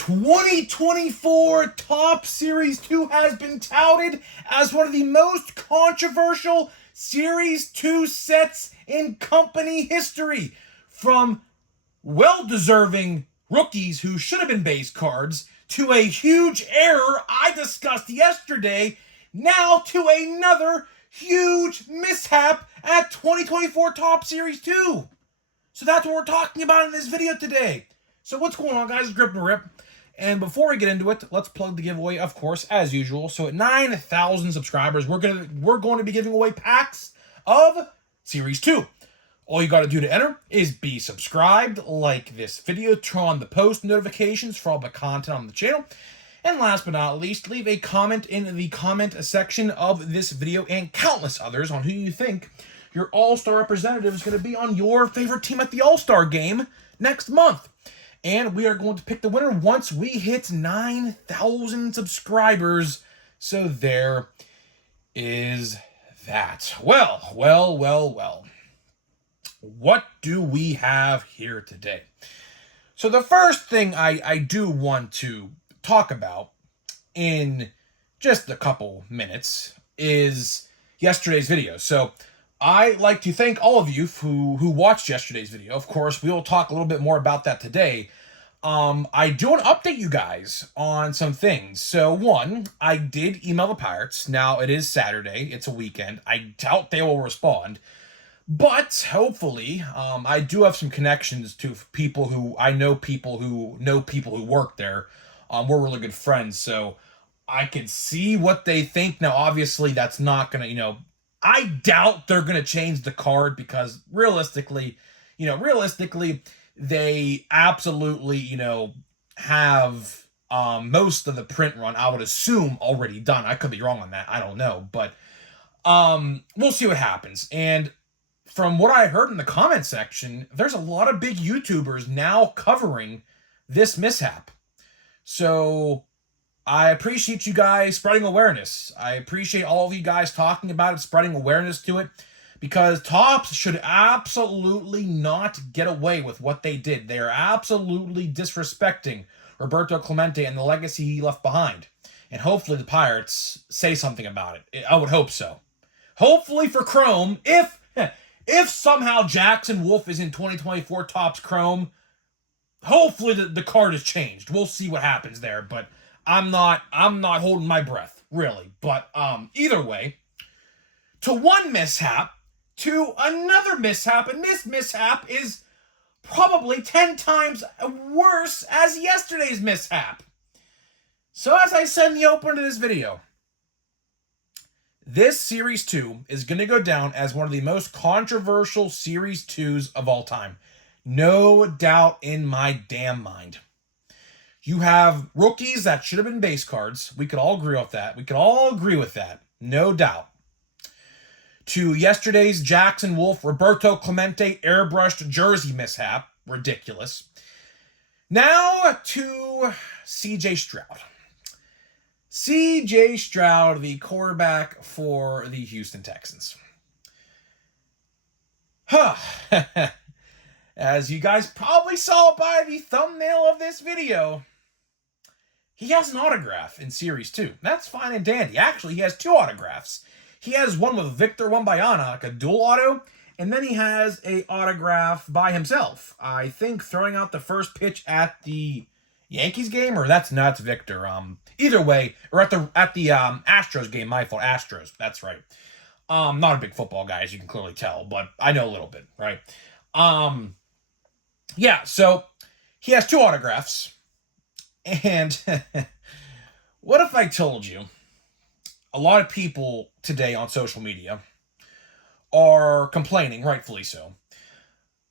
2024 Top Series 2 has been touted as one of the most controversial Series 2 sets in company history. From well-deserving rookies who should have been base cards, to a huge error I discussed yesterday, now to another huge mishap at 2024 Top Series 2. So that's what we're talking about in this video today. So what's going on, guys? Grip and Rip. And before we get into it, let's plug the giveaway, of course, as usual. So at 9,000 subscribers, we're going to be giving away packs of Series 2. All you got to do to enter is be subscribed, like this video, turn on the post notifications for all the content on the channel, and last but not least, leave a comment in the comment section of this video and countless others on who you think your All-Star representative is going to be on your favorite team at the All-Star game next month. And we are going to pick the winner once we hit 9,000 subscribers. So there is that. Well. What do we have here today? So the first thing I do want to talk about in just a couple minutes is yesterday's video. So I'd like to thank all of you who watched yesterday's video. Of course, we will talk a little bit more about that today. I do want to update you guys on some things. So one, I did email the Pirates. Now it is Saturday. It's a weekend. I doubt they will respond. But hopefully, I do have some connections to people who work there. We're really good friends, so I can see what they think. Now, obviously, that's not going to, I doubt they're going to change the card because realistically, they absolutely, have most of the print run, I would assume, already done. I could be wrong on that. I don't know. But we'll see what happens. And from what I heard in the comment section, there's a lot of big YouTubers now covering this mishap. So I appreciate you guys spreading awareness. I appreciate all of you guys talking about it, spreading awareness to it, because Topps should absolutely not get away with what they did. They are absolutely disrespecting Roberto Clemente and the legacy he left behind. And hopefully the Pirates say something about it. I would hope so. Hopefully for Chrome, if somehow Jackson Wolf is in 2024 Topps Chrome, hopefully the card is changed. We'll see what happens there, but I'm not holding my breath, really. But either way, to one mishap, to another mishap, and this mishap is probably 10 times worse as yesterday's mishap. So as I said in the opening to this video, this Series 2 is going to go down as one of the most controversial Series 2s of all time. No doubt in my damn mind. You have rookies that should have been base cards. We could all agree with that. No doubt. To yesterday's Jackson Wolf, Roberto Clemente airbrushed jersey mishap. Ridiculous. Now to CJ Stroud. CJ Stroud, the quarterback for the Houston Texans. As you guys probably saw by the thumbnail of this video, he has an autograph in Series 2. That's fine and dandy. Actually, he has two autographs. He has one with Victor Wembanyama, like a dual auto, and then he has a autograph by himself. I think throwing out the first pitch at the Yankees game, or that's Victor. Either way, or at the Astros game. My fault, Astros. That's right. Not a big football guy, as you can clearly tell, but I know a little bit, right? Yeah. So he has two autographs, and what if I told you a lot of people today on social media are complaining, rightfully so,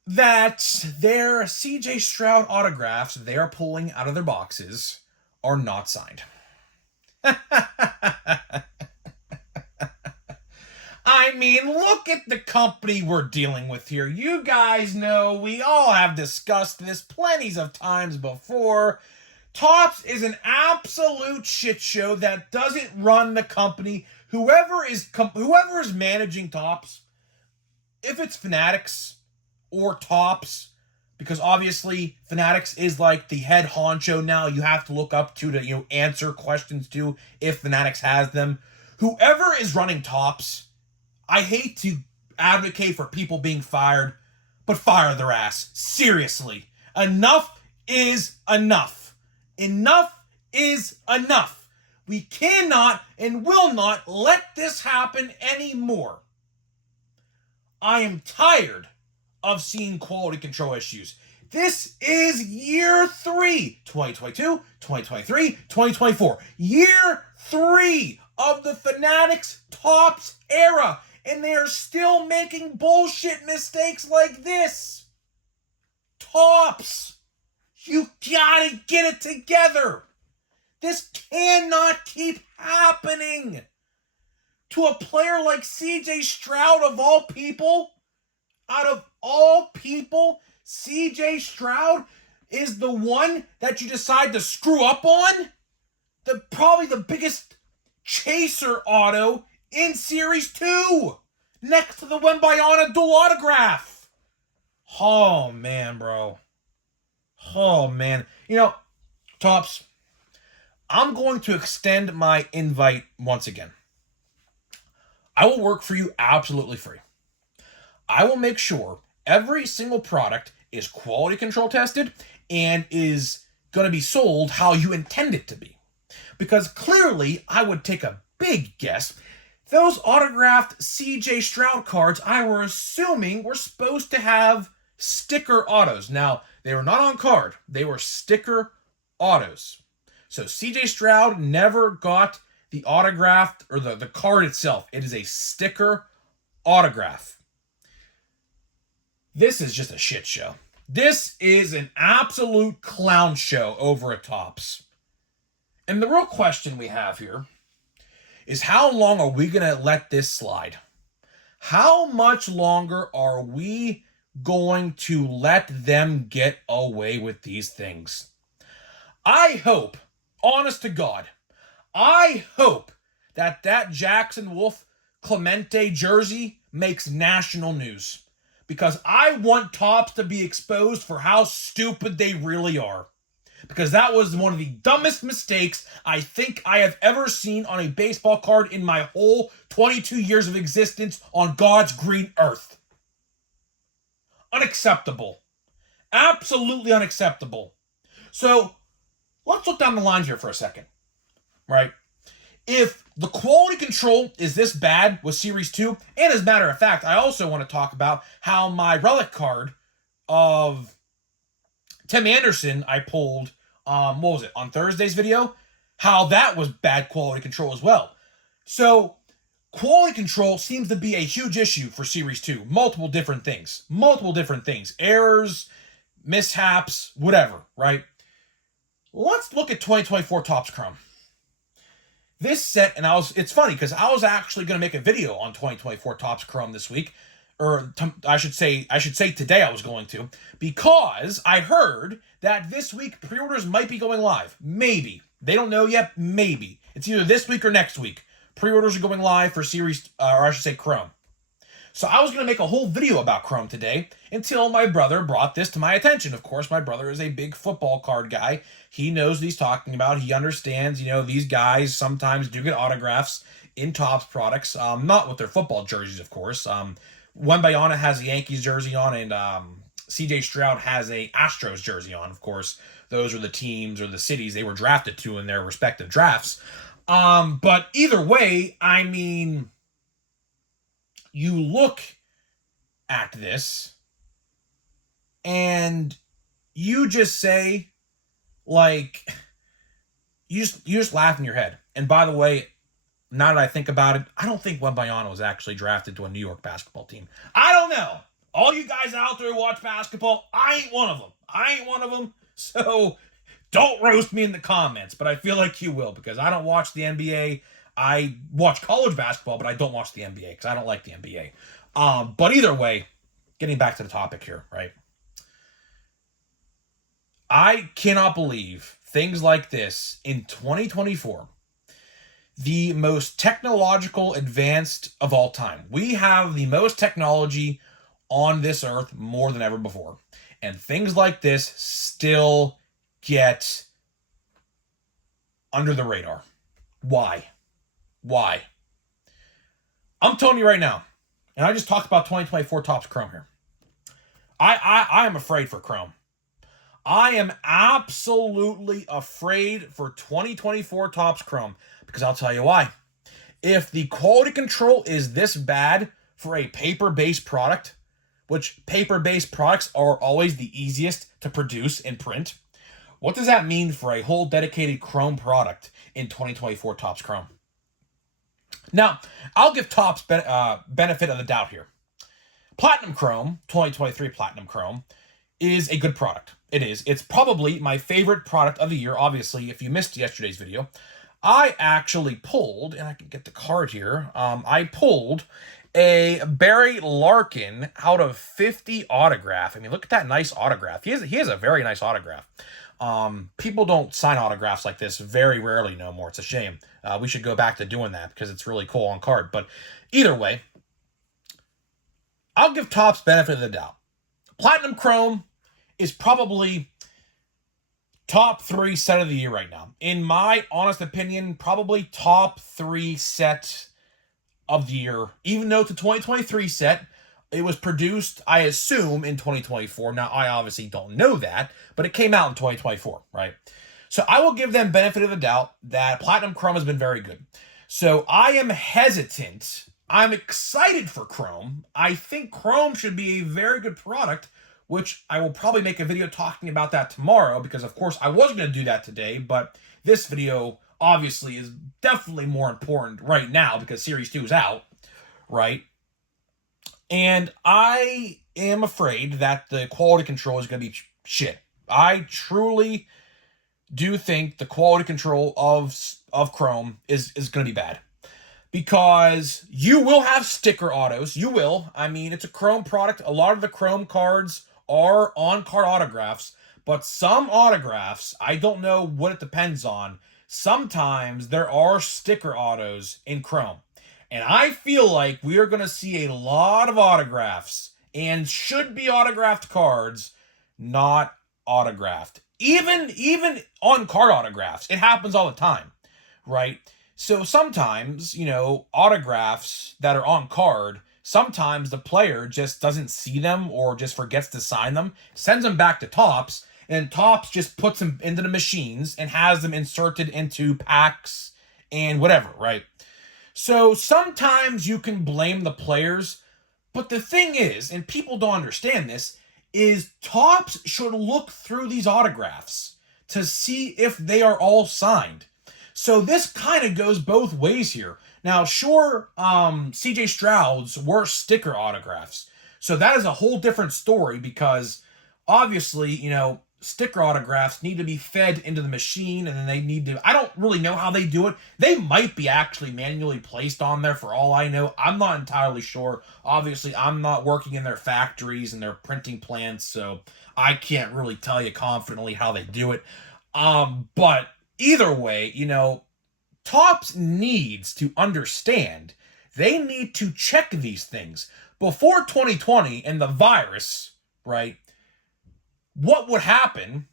that their CJ Stroud autographs they are pulling out of their boxes are not signed. I mean, look at the company we're dealing with here. You guys know we all have discussed this plenty of times before. Topps is an absolute shit show that doesn't run the company. Whoever is managing Topps, if it's Fanatics or Topps, because obviously Fanatics is like the head honcho now. You have to look up to answer questions to if Fanatics has them. Whoever is running Topps, I hate to advocate for people being fired, but fire their ass. Seriously. Enough is enough. Enough is enough. We cannot and will not let this happen anymore. I am tired of seeing quality control issues. This is year 3, 2022, 2023, 2024. Year 3 of the Fanatics Topps era, and they are still making bullshit mistakes like this. Topps, you gotta get it together. This cannot keep happening. To a player like CJ Stroud, of all people, out of all people, CJ Stroud is the one that you decide to screw up on? Probably the biggest chaser auto in Series 2, next to the Wembayana dual autograph. Oh, man, bro. Oh, man. Topps, I'm going to extend my invite once again. I will work for you absolutely free. I will make sure every single product is quality control tested and is going to be sold how you intend it to be. Because clearly, I would take a big guess, those autographed CJ Stroud cards I were assuming were supposed to have sticker autos. Now, they were not on card. They were sticker autos. So CJ Stroud never got the autographed, or the card itself. It is a sticker autograph. This is just a shit show. This is an absolute clown show over at Topps. And the real question we have here is, how long are we going to let this slide? How much longer are we going to let them get away with these things? I hope, honest to God, I hope that Jackson Wolf Clemente jersey makes national news, because I want Topps to be exposed for how stupid they really are. Because that was one of the dumbest mistakes I think I have ever seen on a baseball card in my whole 22 years of existence on God's green earth. Unacceptable. Absolutely unacceptable. So, let's look down the line here for a second. Right? If the quality control is this bad with Series 2, and as a matter of fact, I also want to talk about how my relic card of Tim Anderson I pulled, on Thursday's video, how that was bad quality control as well. So, quality control seems to be a huge issue for Series 2. Multiple different things. Errors, mishaps, whatever, right? Let's look at 2024 Topps Chrome. This set, and it's funny because I was actually going to make a video on 2024 Topps Chrome this week, I should say today I was going to, because I heard that this week pre-orders might be going live. Maybe. They don't know yet. Maybe. It's either this week or next week. Pre-orders are going live for Chrome. So I was going to make a whole video about Chrome today until my brother brought this to my attention. Of course, my brother is a big football card guy. He knows what he's talking about. He understands, these guys sometimes do get autographs in Topps products. Not with their football jerseys, of course. Wembayana has a Yankees jersey on, and CJ Stroud has a Astros jersey on. Of course, those are the teams or the cities they were drafted to in their respective drafts. But either way, I mean, you look at this and you just say, like, you just laugh in your head. And by the way, now that I think about it, I don't think Wembayana was actually drafted to a New York basketball team. I don't know. All you guys out there who watch basketball, I ain't one of them. So don't roast me in the comments, but I feel like you will, because I don't watch the NBA. I watch college basketball, but I don't watch the NBA because I don't like the NBA. But either way, getting back to the topic here, right? I cannot believe things like this in 2024. The most technological advanced of all time. We have the most technology on this earth more than ever before. And things like this still get under the radar. Why? Why? I'm telling you right now, and I just talked about 2024 Topps Chrome here. I am afraid for Chrome. I am absolutely afraid for 2024 Topps Chrome because I'll tell you why. If the quality control is this bad for a paper-based product, which paper-based products are always the easiest to produce and print, what does that mean for a whole dedicated Chrome product in 2024 Topps Chrome? Now, I'll give Topps benefit of the doubt here. Platinum Chrome, 2023 Platinum Chrome, is a good product. It is. It's probably my favorite product of the year. Obviously, if you missed yesterday's video, I actually pulled, and I can get the card here, I pulled a Barry Larkin out of 50 autograph. I mean, look at that nice autograph. He has a very nice autograph. People don't sign autographs like this very rarely no more. It's a shame. We should go back to doing that because it's really cool on card. But either way, I'll give Topps benefit of the doubt. Platinum Chrome is probably top 3 set of the year right now. In my honest opinion, probably top 3 set of the year. Even though it's a 2023 set, it was produced, I assume, in 2024. Now, I obviously don't know that, but it came out in 2024, right? So I will give them benefit of the doubt that Platinum Chrome has been very good. So I am hesitant. I'm excited for Chrome. I think Chrome should be a very good product, which I will probably make a video talking about that tomorrow because, of course, I was going to do that today, but this video obviously is definitely more important right now because Series 2 is out, right? And I am afraid that the quality control is going to be shit. I truly do think the quality control of Chrome is going to be bad. Because you will have sticker autos. You will. I mean, it's a Chrome product. A lot of the Chrome cards are on-card autographs. But some autographs, I don't know what it depends on. Sometimes there are sticker autos in Chrome. And I feel like we are going to see a lot of autographs and should be autographed cards not autographed. Even on-card autographs. It happens all the time, right? So sometimes, autographs that are on card, sometimes the player just doesn't see them or just forgets to sign them, sends them back to Topps, and Topps just puts them into the machines and has them inserted into packs and whatever, right? So sometimes you can blame the players, but the thing is, and people don't understand this, is Topps should look through these autographs to see if they are all signed. So this kind of goes both ways here. Now, sure, CJ Stroud's were sticker autographs. So that is a whole different story because obviously, sticker autographs need to be fed into the machine and then they need to, I don't really know how they do it. They might be actually manually placed on there for all I know. I'm not entirely sure. Obviously, I'm not working in their factories and their printing plants, so I can't really tell you confidently how they do it. But either way, Topps needs to understand they need to check these things. Before 2020 and the virus, right, what would happen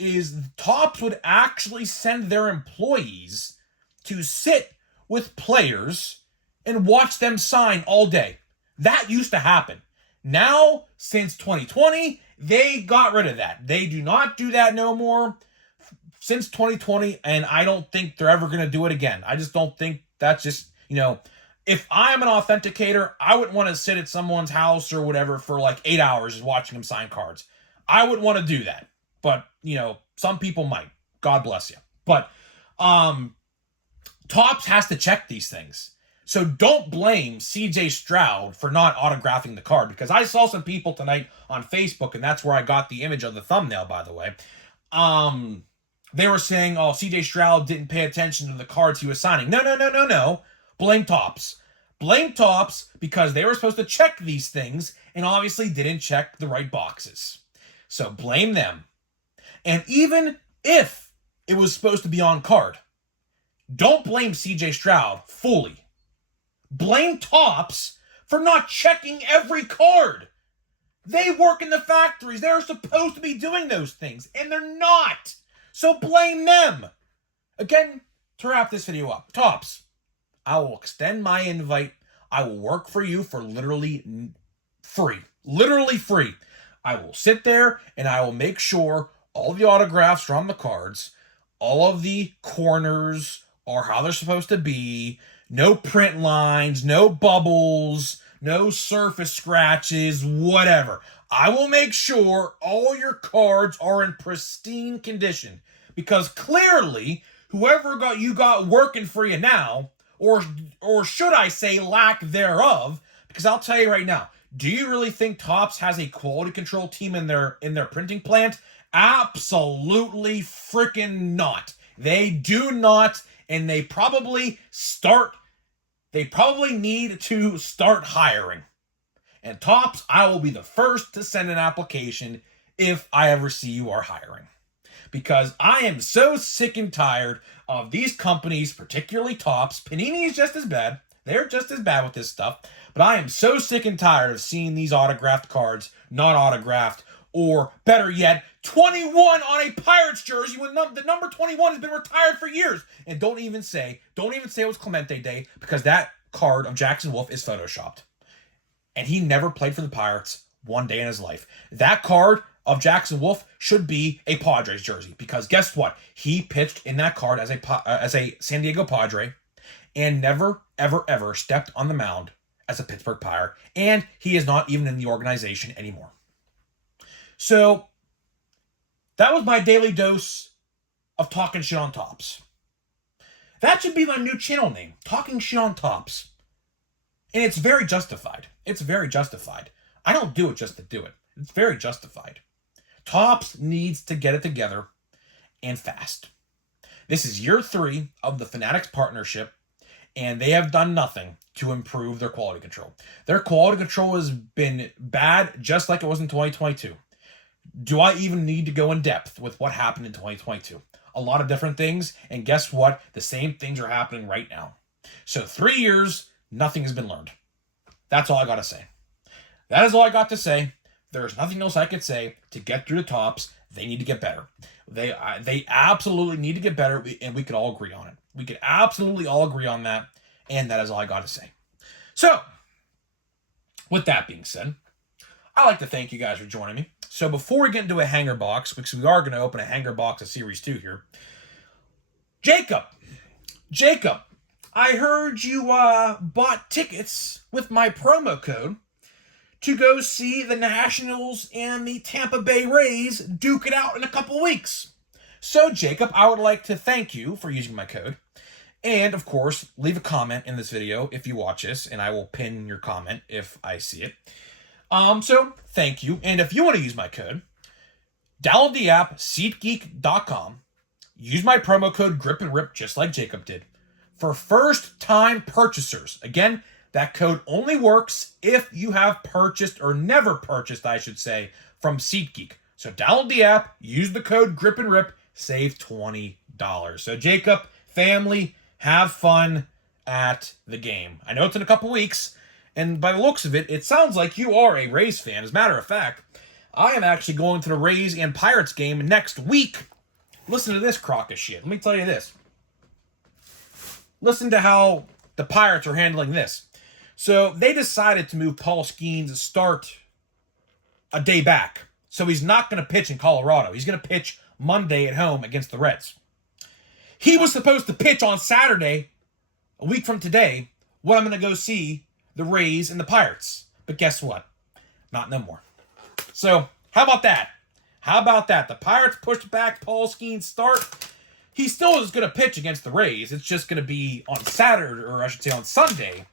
is Topps would actually send their employees to sit with players and watch them sign all day. That used to happen. Now, since 2020, they got rid of that. They do not do that no more. Since 2020, and I don't think they're ever going to do it again. I just don't think that's just, if I'm an authenticator, I wouldn't want to sit at someone's house or whatever for like 8 hours just watching them sign cards. I wouldn't want to do that. But, some people might. God bless you. But Topps has to check these things. So don't blame CJ Stroud for not autographing the card because I saw some people tonight on Facebook, and that's where I got the image of the thumbnail, by the way. They were saying, oh, CJ Stroud didn't pay attention to the cards he was signing. No. Blame Topps. Blame Topps because they were supposed to check these things and obviously didn't check the right boxes. So blame them. And even if it was supposed to be on card, don't blame CJ Stroud fully. Blame Topps for not checking every card. They work in the factories. They're supposed to be doing those things, and they're not. So blame them. Again, to wrap this video up, Topps, I will extend my invite. I will work for you for literally free. Literally free. I will sit there and I will make sure all the autographs are on the cards. All of the corners are how they're supposed to be. No print lines, no bubbles, no surface scratches, whatever. I will make sure all your cards are in pristine condition. Because clearly, whoever you got working for you now, or should I say lack thereof, because I'll tell you right now, do you really think Topps has a quality control team in their printing plant? Absolutely freaking not. They do not, and they probably need to start hiring. And Topps, I will be the first to send an application if I ever see you are hiring. Because I am so sick and tired of these companies, particularly Topps. Panini is just as bad. They're just as bad with this stuff. But I am so sick and tired of seeing these autographed cards not autographed, or better yet, 21 on a Pirates jersey when the number 21 has been retired for years. And don't even say it was Clemente Day, because that card of Jackson Wolf is photoshopped. And he never played for the Pirates one day in his life. That card of Jackson Wolf should be a Padres jersey, because guess what? He pitched in that card as a San Diego Padre and never, ever, ever stepped on the mound as a Pittsburgh Pirate, and he is not even in the organization anymore. So that was my daily dose of talking shit on Topps. That should be my new channel name, Talking Shit on Topps. And it's very justified. It's very justified. I don't do it just to do it. It's very justified. Topps needs to get it together, and fast. This is year 3 of the Fanatics partnership, and they have done nothing to improve their quality control. Their quality control has been bad, just like it was in 2022. Do I even need to go in depth with what happened in 2022? A lot of different things, and guess what? The same things are happening right now. So 3 years, nothing has been learned. That's all I got to say. That is all I got to say. There's nothing else I could say to get through the Topps. They need to get better. They absolutely need to get better, and we could all agree on it. We could absolutely all agree on that, and that is all I got to say. So, with that being said, I'd like to thank you guys for joining me. So before we get into a hanger box, because we are going to open a hanger box of Series 2 here, Jacob, I heard you bought tickets with my promo code to go see the Nationals and the Tampa Bay Rays duke it out in a couple weeks. So, Jacob, I would like to thank you for using my code. And, of course, leave a comment in this video if you watch this, and I will pin your comment if I see it. So, thank you. And if you want to use my code, download the app, SeatGeek.com. Use my promo code GRIPANDRIP, just like Jacob did. For first-time purchasers, again, that code only works if you have purchased, or never purchased, I should say, from SeatGeek. So download the app, use the code GRIPANDRIP, save $20. So Jacob, family, have fun at the game. I know it's in a couple weeks, and by the looks of it, it sounds like you are a Rays fan. As a matter of fact, I am actually going to the Rays and Pirates game next week. Listen to this crock of shit. Let me tell you this. Listen to how the Pirates are handling this. So they decided to move Paul Skeens' start a day back. So he's not going to pitch in Colorado. He's going to pitch Monday at home against the Reds. He was supposed to pitch on Saturday, a week from today, when I'm going to go see the Rays and the Pirates. But guess what? Not no more. So how about that? How about that? The Pirates pushed back Paul Skeens' start. He still is going to pitch against the Rays. It's just going to be on Saturday, or I should say on Sunday,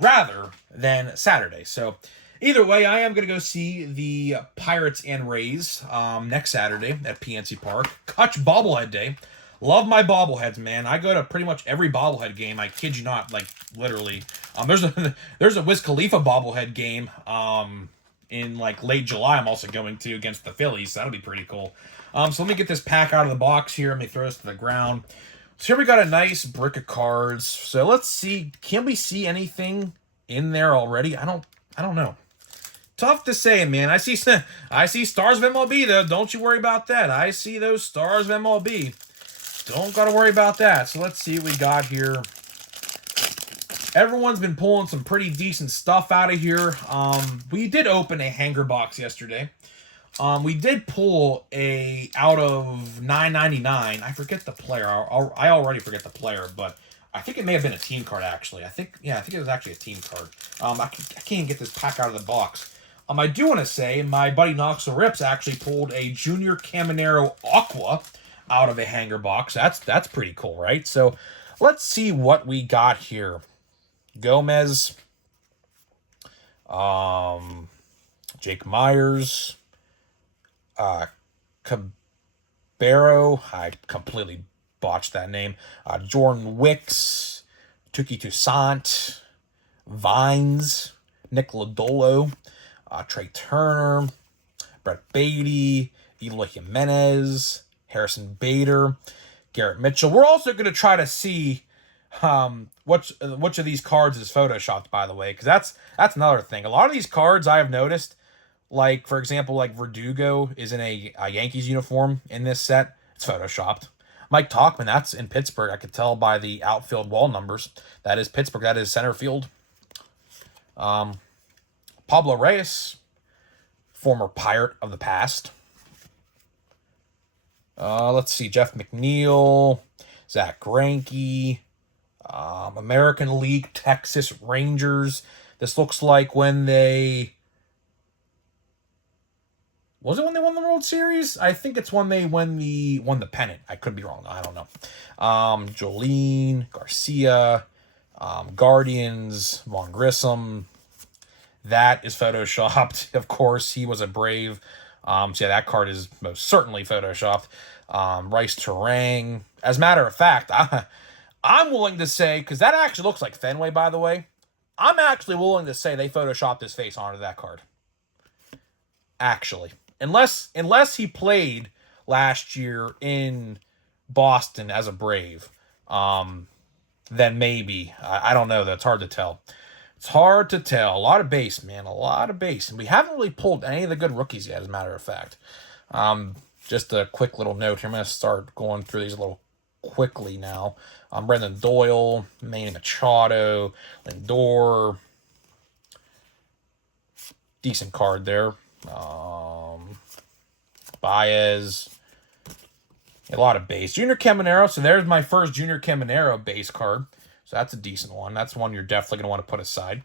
rather than Saturday. So either way, I am going to go see the Pirates and Rays next Saturday at PNC Park. Kutch bobblehead day. Love my bobbleheads, man. I go to pretty much every bobblehead game. I kid you not, like literally. There's a Wiz Khalifa bobblehead game in like late July. I'm also going to against the Phillies. So that'll be pretty cool. So let me get this pack out of the box here. Let me throw this to the ground. So here we got a nice brick of cards. So let's see. Can we see anything in there already? I don't know. tough to say, man. I see stars of MLB, though. Don't you worry about that. I see those stars of MLB. Don't got to worry about that. So let's see what we got here. Everyone's been pulling some pretty decent stuff out of here. We did open a hanger box yesterday. We did pull a out of $9.99. I forget the player. I already forget the player, but I think it may have been a team card, actually. I think it was actually a team card. I can't get this pack out of the box. I do want to say my buddy Knoxville Rips actually pulled a Junior Caminero Aqua out of a hanger box. That's pretty cool, right? So let's see what we got here. Gomez, Jake Myers, Cabero. I completely botched that name. Jordan Wicks, Tuki Toussaint, Vines, Nick Lodolo, Trey Turner, Brett Beatty, Eloy Jimenez, Harrison Bader, Garrett Mitchell. We're also going to try to see which of these cards is photoshopped, by the way, because that's another thing. A lot of these cards I have noticed, like for example, like Verdugo is in a Yankees uniform in this set. It's photoshopped. Mike Tauchman, that's in Pittsburgh. I could tell by the outfield wall numbers. That is Pittsburgh. That is center field. Pablo Reyes, former Pirate of the past. Let's see. Jeff McNeil, Zach Greinke, American League Texas Rangers. This looks like when they... Was it when they won the World Series? I think it's when they won the pennant. I could be wrong. I don't know. Jolene, Garcia, Guardians, Vaughn Grissom. That is photoshopped. Of course, he was a Brave. So yeah, that card is most certainly photoshopped. Rice Terang. As a matter of fact, I'm willing to say, because that actually looks like Fenway, by the way. I'm actually willing to say they photoshopped his face onto that card. Actually. Unless he played last year in Boston as a Brave, then maybe. I don't know. That's hard to tell. It's hard to tell. A lot of base, man. A lot of base. And we haven't really pulled any of the good rookies yet, as a matter of fact. Just a quick little note here. I'm going to start going through these a little quickly now. Brendan Doyle, Manny Machado, Lindor. Decent card there. Baez. A lot of base. Junior Caminero. So there's my first Junior Caminero base card. So that's a decent one. That's one you're definitely going to want to put aside.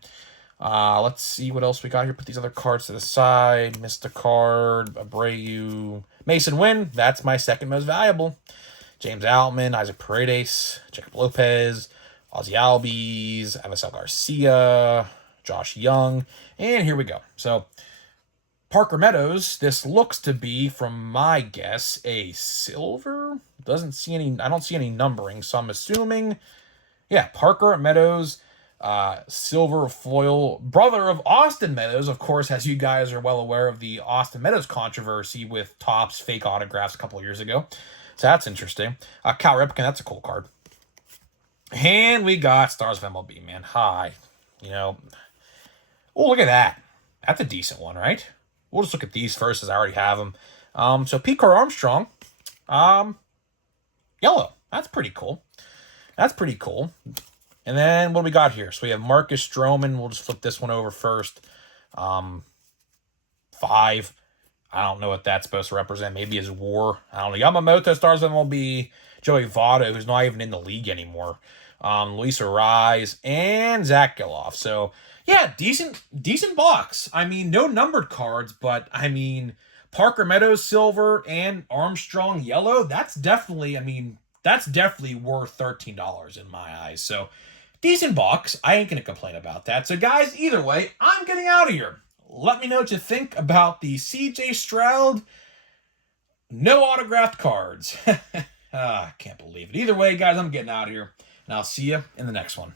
Let's see what else we got here. Put these other cards to the side. Missed a card. Abreu. Mason Wynn. That's my second most valuable. James Outman. Isaac Paredes. Jacob Lopez. Ozzy Albies. Avisel Garcia. Josh Young. And here we go. So Parker Meadows, this looks to be, from my guess, a silver. I don't see any numbering, so I'm assuming, yeah, Parker Meadows, silver foil, brother of Austin Meadows, of course, as you guys are well aware of the Austin Meadows controversy with Topps fake autographs a couple of years ago. So that's interesting. Cal Ripken, that's a cool card. And we got Stars of MLB, man. Hi. Oh, look at that. That's a decent one, right? We'll just look at these first, as I already have them. So Pete Armstrong, yellow. That's pretty cool. That's pretty cool. And then what do we got here? So we have Marcus Stroman. We'll just flip this one over first. 5. I don't know what that's supposed to represent. Maybe his WAR. I don't know. Yamamoto, Stars of MLB. Joey Votto, who's not even in the league anymore. Luis Rise, and Zach Geloff. So yeah, decent box. I mean, no numbered cards, but I mean, Parker Meadows silver and Armstrong yellow. That's definitely worth $13 in my eyes. So decent box. I ain't gonna complain about that. So guys, either way, I'm getting out of here. Let me know what you think about the CJ Stroud no autographed cards. I can't believe it. Either way, guys, I'm getting out of here, and I'll see you in the next one.